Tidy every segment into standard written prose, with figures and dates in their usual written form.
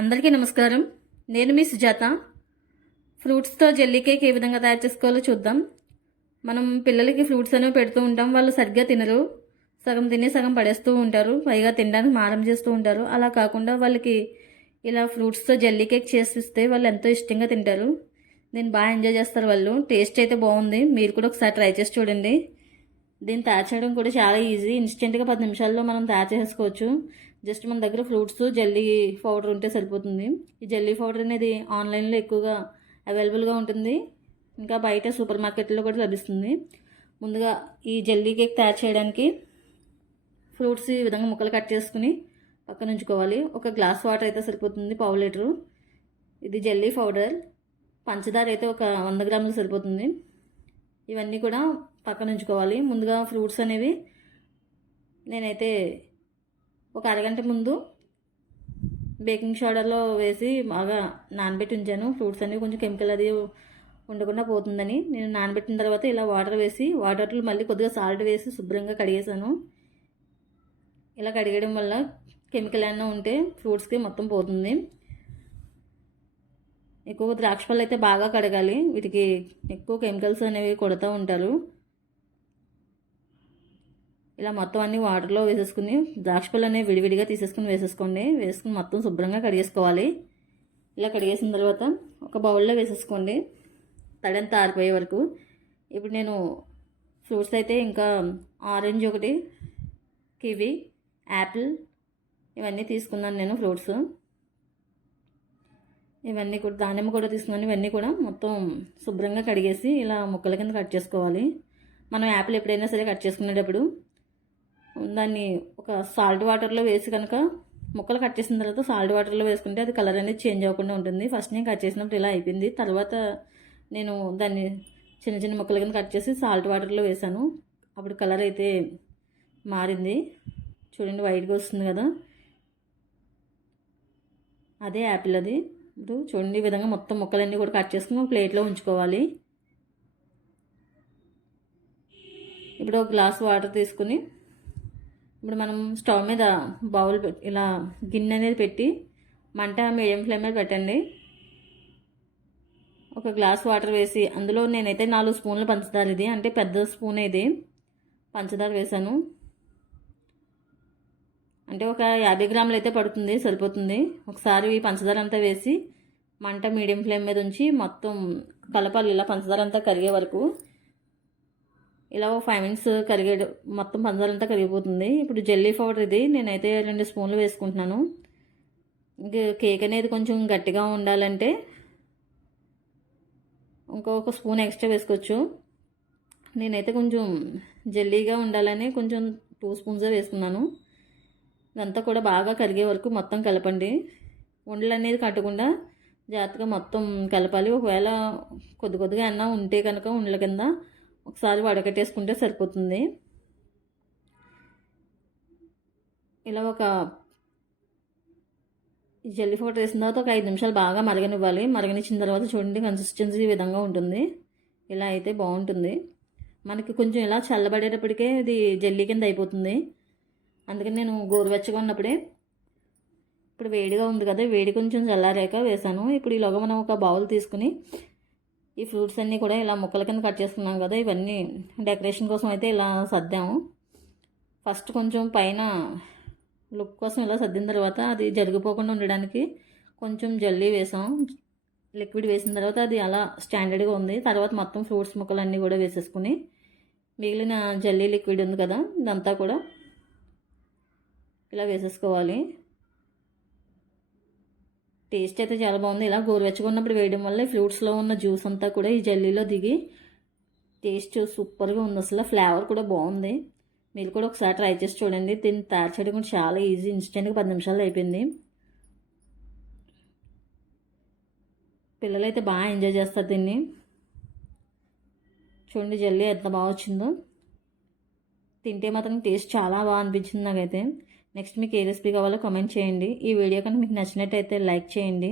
అందరికీ నమస్కారం. నేను మీ సుజాత. ఫ్రూట్స్తో జెల్లీ కేక్ ఏ విధంగా తయారు చేసుకోవాలో చూద్దాం. మనం పిల్లలకి ఫ్రూట్స్ అనేవి పెడుతూ ఉంటాం. వాళ్ళు సరిగ్గా తినరు, సగం తిని సగం పడేస్తూ ఉంటారు, పైగా తినడానికి మారం చేస్తూ ఉంటారు. అలా కాకుండా వాళ్ళకి ఇలా ఫ్రూట్స్తో జెల్లీ కేక్ చేసిస్తే వాళ్ళు ఎంతో ఇష్టంగా తింటారు. దీన్ని బాగా ఎంజాయ్ చేస్తారు వాళ్ళు. టేస్ట్ అయితే బాగుంది, మీరు కూడా ఒకసారి ట్రై చేసి చూడండి. దీన్ని తయారు చేయడం కూడా చాలా ఈజీ. ఇన్స్టెంట్గా 10 నిమిషాల్లో మనం తయారు చేసుకోవచ్చు. జస్ట్ మన దగ్గర ఫ్రూట్స్ జెల్లీ పౌడర్ ఉంటే సరిపోతుంది. ఈ జెల్లీ పౌడర్ అనేది ఆన్లైన్లో ఎక్కువగా అవైలబుల్గా ఉంటుంది, ఇంకా బయట సూపర్ మార్కెట్లో కూడా లభిస్తుంది. ముందుగా ఈ జెల్లీ కేక్ తయారు చేయడానికి ఫ్రూట్స్ ఈ విధంగా ముక్కలు కట్ చేసుకుని పక్కన ఉంచుకోవాలి. ఒక గ్లాస్ వాటర్ అయితే సరిపోతుంది, పావు లీటరు. ఇది జెల్లీ పౌడర్. పంచదార అయితే ఒక 100 గ్రాములు సరిపోతుంది. ఇవన్నీ కూడా పక్కన ఉంచుకోవాలి. ముందుగా ఫ్రూట్స్ అనేవి నేనైతే ఒక అరగంట ముందు బేకింగ్ సోడాలో వేసి బాగా నానబెట్టి ఉంచాను. ఫ్రూట్స్ అనేవి కొంచెం కెమికల్ అది ఉండకుండా పోతుందని నేను నానబెట్టిన తర్వాత ఇలా వాటర్ వేసి, వాటర్లో మళ్ళీ కొద్దిగా సాల్ట్ వేసి శుభ్రంగా కడిగేసాను. ఇలా కడిగడం వల్ల కెమికల్ ఏమైనా ఉంటే ఫ్రూట్స్కి మొత్తం పోతుంది. ఎక్కువ ద్రాక్ష పళ్ళు అయితే బాగా కడగాలి, వీటికి ఎక్కువ కెమికల్స్ అనేవి కొడుతూ ఉంటారు. ఇలా మొత్తం అన్ని వాటర్లో వేసేసుకుని ద్రాక్ష పళ్ళు అనేవి విడివిడిగా వేసేసుకోండి. వేసుకుని మొత్తం శుభ్రంగా కడిగేసుకోవాలి. ఇలా కడిగేసిన తర్వాత ఒక బౌల్లో వేసేసుకోండి, తడంతా ఆరిపోయే వరకు. ఇప్పుడు నేను ఫ్రూట్స్ అయితే ఇంకా ఆరెంజ్ ఒకటి, కివి, యాపిల్ ఇవన్నీ తీసుకున్నాను నేను. ఫ్రూట్స్ ఇవన్నీ కూడా, దానిమ్మ కూడా తీసుకున్నాను. ఇవన్నీ కూడా మొత్తం శుభ్రంగా కడిగేసి ఇలా ముక్కల కింద కట్ చేసుకోవాలి. మనం యాపిల్ ఎప్పుడైనా సరే కట్ చేసుకునేటప్పుడు దాన్ని ఒక సాల్ట్ వాటర్లో వేసి కనుక ముక్కలు కట్ చేసిన తర్వాత సాల్ట్ వాటర్లో వేసుకుంటే అది కలర్ అనేది చేంజ్ అవ్వకుండా ఉంటుంది. ఫస్ట్ నేను కట్ చేసినప్పుడు ఇలా అయిపోయింది. తర్వాత నేను దాన్ని చిన్న చిన్న ముక్కల కింద కట్ చేసి సాల్ట్ వాటర్లో వేసాను. అప్పుడు కలర్ అయితే మారింది. చూడండి, వైట్గా వస్తుంది కదా, అదే యాపిల్. అది ఇప్పుడు చూడండి, ఈ విధంగా మొత్తం ముక్కలన్నీ కూడా కట్ చేసుకుని ఒక ప్లేట్లో ఉంచుకోవాలి. ఇప్పుడు ఒక గ్లాస్ వాటర్ తీసుకుని ఇప్పుడు మనం స్టవ్ మీద బౌల్ ఇలా గిన్నె అనేది పెట్టి మంట మీడియం ఫ్లేమ్ మీద పెట్టండి. ఒక గ్లాస్ వాటర్ వేసి అందులో నేనైతే 4 స్పూన్ల పంచదార, ఇది అంటే పెద్ద స్పూన్ ఇది పంచదార వేసాను. అంటే ఒక 50 గ్రాములు అయితే పడుతుంది, సరిపోతుంది. ఒకసారి ఈ పంచదార అంతా వేసి మంట మీడియం ఫ్లేమ్ మీద ఉంచి మొత్తం కలపాలి. ఇలా పంచదార అంతా కరిగే వరకు ఇలా 5 మినిట్స్ మొత్తం పంచదార అంతా కరిగిపోతుంది. ఇప్పుడు జెల్లీ పౌడర్ ఇది నేనైతే 2 స్పూన్లు వేసుకుంటున్నాను. ఇంక కేక్ అనేది కొంచెం గట్టిగా ఉండాలంటే ఇంకొక స్పూన్ ఎక్స్ట్రా వేసుకోవచ్చు. నేనైతే కొంచెం జెల్లీగా ఉండాలని కొంచెం 2 స్పూన్స్ వేసుకున్నాను. ఇదంతా కూడా బాగా కరిగే వరకు మొత్తం కలపండి. ఉండలు అనేది కట్టకుండా జాగ్రత్తగా మొత్తం కలపాలి. ఒకవేళ కొద్దిగా అన్నం ఉంటే కనుక ఉండల కింద ఒకసారి వడకట్టేసుకుంటే సరిపోతుంది. ఇలా ఒక జెల్లీ పౌడర్ వేసిన తర్వాత ఒక 5 నిమిషాలు బాగా మరగనివ్వాలి. మరగనిచ్చిన తర్వాత చూడండి, కన్సిస్టెన్సీ ఈ విధంగా ఉంటుంది. ఇలా అయితే బాగుంటుంది. మనకి కొంచెం ఇలా చల్లబడేటప్పటికే ఇది జెల్లీ కింద అయిపోతుంది. అందుకని నేను గోరువెచ్చగా ఉన్నప్పుడే, ఇప్పుడు వేడిగా ఉంది కదా, వేడి కొంచెం చల్లారాక వేసాను. ఇప్పుడు ఈలోగా మనం ఒక బౌల్ తీసుకుని ఈ ఫ్రూట్స్ అన్నీ కూడా ఇలా ముక్కల కింద కట్ చేసుకున్నాం కదా, ఇవన్నీ డెకరేషన్ కోసం అయితే ఇలా సర్దాము. ఫస్ట్ కొంచెం పైన లుక్ కోసం ఇలా సర్దిన తర్వాత అది జరిగిపోకుండా ఉండడానికి కొంచెం జల్లీ వేసాం. లిక్విడ్ వేసిన తర్వాత అది అలా స్టాండర్డ్గా ఉంది. తర్వాత మొత్తం ఫ్రూట్స్ ముక్కలన్నీ కూడా వేసేసుకుని మిగిలిన జల్లీ లిక్విడ్ ఉంది కదా, ఇదంతా కూడా ఇలా వేసేసుకోవాలి. టేస్ట్ అయితే చాలా బాగుంది. ఇలా గోరువెచ్చగా ఉన్నప్పుడు వేయడం వల్ల ఫ్రూట్స్లో ఉన్న జ్యూస్ అంతా కూడా ఈ జెల్లీలో దిగి టేస్ట్ సూపర్గా ఉంది. అసలు ఫ్లేవర్ కూడా బాగుంది. మీరు కూడా ఒకసారి ట్రై చేసి చూడండి. దీన్ని తయారు చేయడం కూడా చాలా ఈజీ. ఇన్స్టెంట్గా 10 నిమిషాల్లో అయిపోయింది. పిల్లలు అయితే బాగా ఎంజాయ్ చేస్తారు దీన్ని. చూడండి జెల్లీ ఎంత బాగా వచ్చిందో. తింటే మాత్రం టేస్ట్ చాలా బాగా అనిపించింది నాకైతే. నెక్స్ట్ మీకు ఏ రెసిపీ కావాలో కామెంట్ చేయండి. ఈ వీడియో కనుక మీకు నచ్చినట్టయితే లైక్ చేయండి.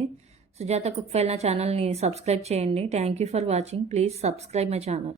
సుజాత కుక్ ఫైల్ నా ఛానల్ని సబ్స్క్రైబ్ చేయండి. Thank you for watching. Please subscribe my channel.